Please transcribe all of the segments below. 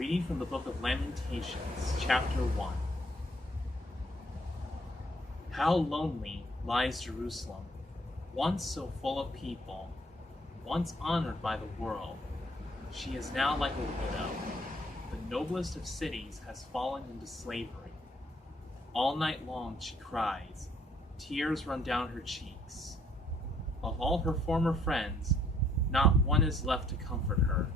Reading from the Book of Lamentations, chapter 1. How lonely lies Jerusalem, once so full of people, once honored by the world. She is now like a widow. The noblest of cities has fallen into slavery. All night long she cries, tears run down her cheeks. Of all her former friends, not one is left to comfort her.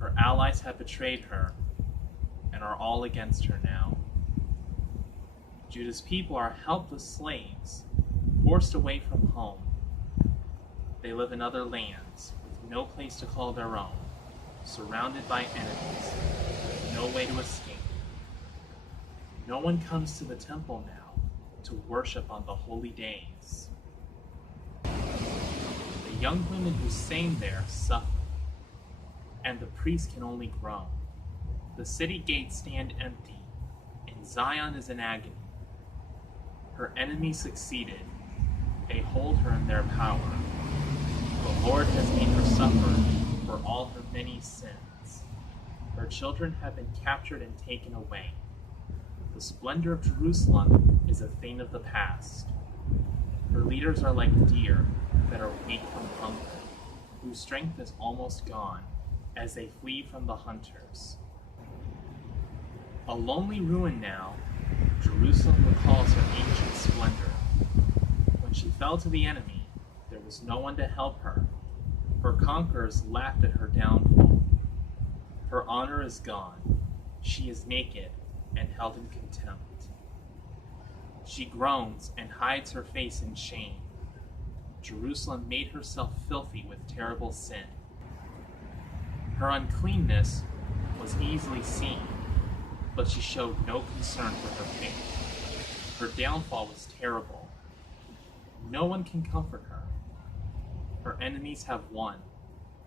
Her allies have betrayed her and are all against her now. Judah's people are helpless slaves, forced away from home. They live in other lands with no place to call their own, surrounded by enemies, with no way to escape. No one comes to the temple now to worship on the holy days. The young women who sang there suffer, and the priest can only groan. The city gates stand empty, and Zion is in agony. Her enemies succeeded. They hold her in their power. The Lord has made her suffer for all her many sins. Her children have been captured and taken away. The splendor of Jerusalem is a thing of the past. Her leaders are like deer that are weak from hunger, whose strength is almost gone, as they flee from the hunters. A lonely ruin now, Jerusalem recalls her ancient splendor. When she fell to the enemy, there was no one to help her. Her conquerors laughed at her downfall. Her honor is gone. She is naked and held in contempt. She groans and hides her face in shame. Jerusalem made herself filthy with terrible sin. Her uncleanness was easily seen, but she showed no concern for her fate. Her downfall was terrible. No one can comfort her. Her enemies have won,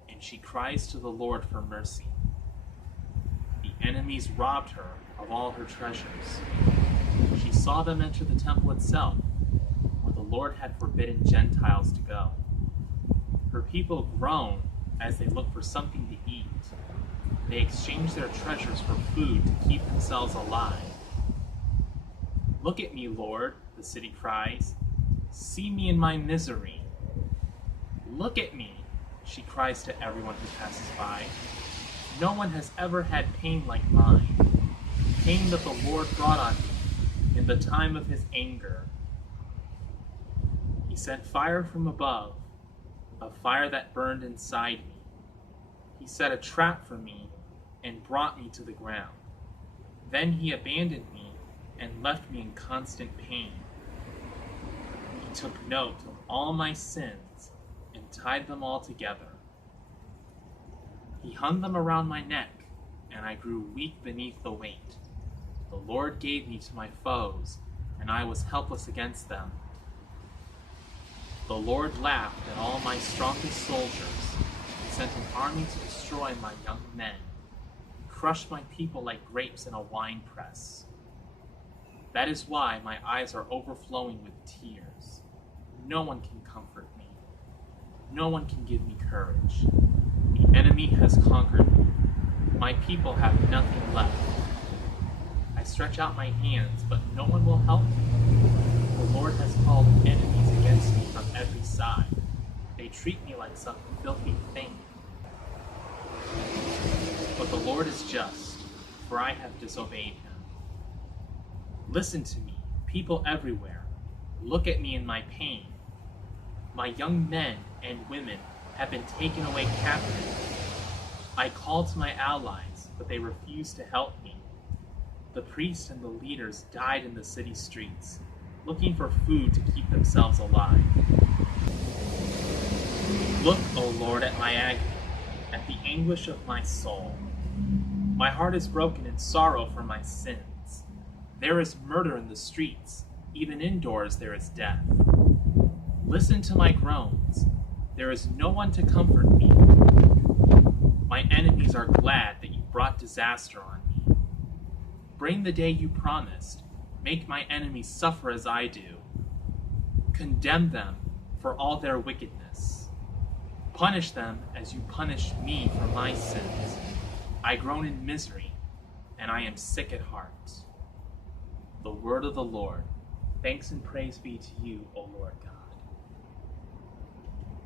and she cries to the Lord for mercy. The enemies robbed her of all her treasures. She saw them enter the temple itself, where the Lord had forbidden Gentiles to go. Her people groan as they look for something to eat. They exchange their treasures for food to keep themselves alive. Look at me, Lord, the city cries. See me in my misery. Look at me, she cries to everyone who passes by. No one has ever had pain like mine, pain that the Lord brought on me in the time of his anger. He sent fire from above, a fire that burned inside me. He set a trap for me and brought me to the ground. Then he abandoned me and left me in constant pain. He took note of all my sins and tied them all together. He hung them around my neck, and I grew weak beneath the weight. The Lord gave me to my foes, and I was helpless against them. The Lord laughed at all my strongest soldiers. He sent an army to destroy my young men, crush my people like grapes in a winepress. That is why my eyes are overflowing with tears. No one can comfort me. No one can give me courage. The enemy has conquered me. My people have nothing left. I stretch out my hands, but no one will help me. The Lord has called enemies against me from every side. They treat me like some filthy thing. But the Lord is just, for I have disobeyed him. Listen to me, people everywhere. Look at me in my pain. My young men and women have been taken away captive. I called to my allies, but they refused to help me. The priests and the leaders died in the city streets, looking for food to keep themselves alive. Look, O Lord, at my agony, at the anguish of my soul. My heart is broken in sorrow for my sins. There is murder in the streets, even indoors there is death. Listen to my groans. There is no one to comfort me. My enemies are glad that you brought disaster on me. Bring the day you promised. Make my enemies suffer as I do. Condemn them for all their wickedness. Punish them as you punished me for my sins. I groan in misery, and I am sick at heart. The word of the Lord. Thanks and praise be to you, O Lord God.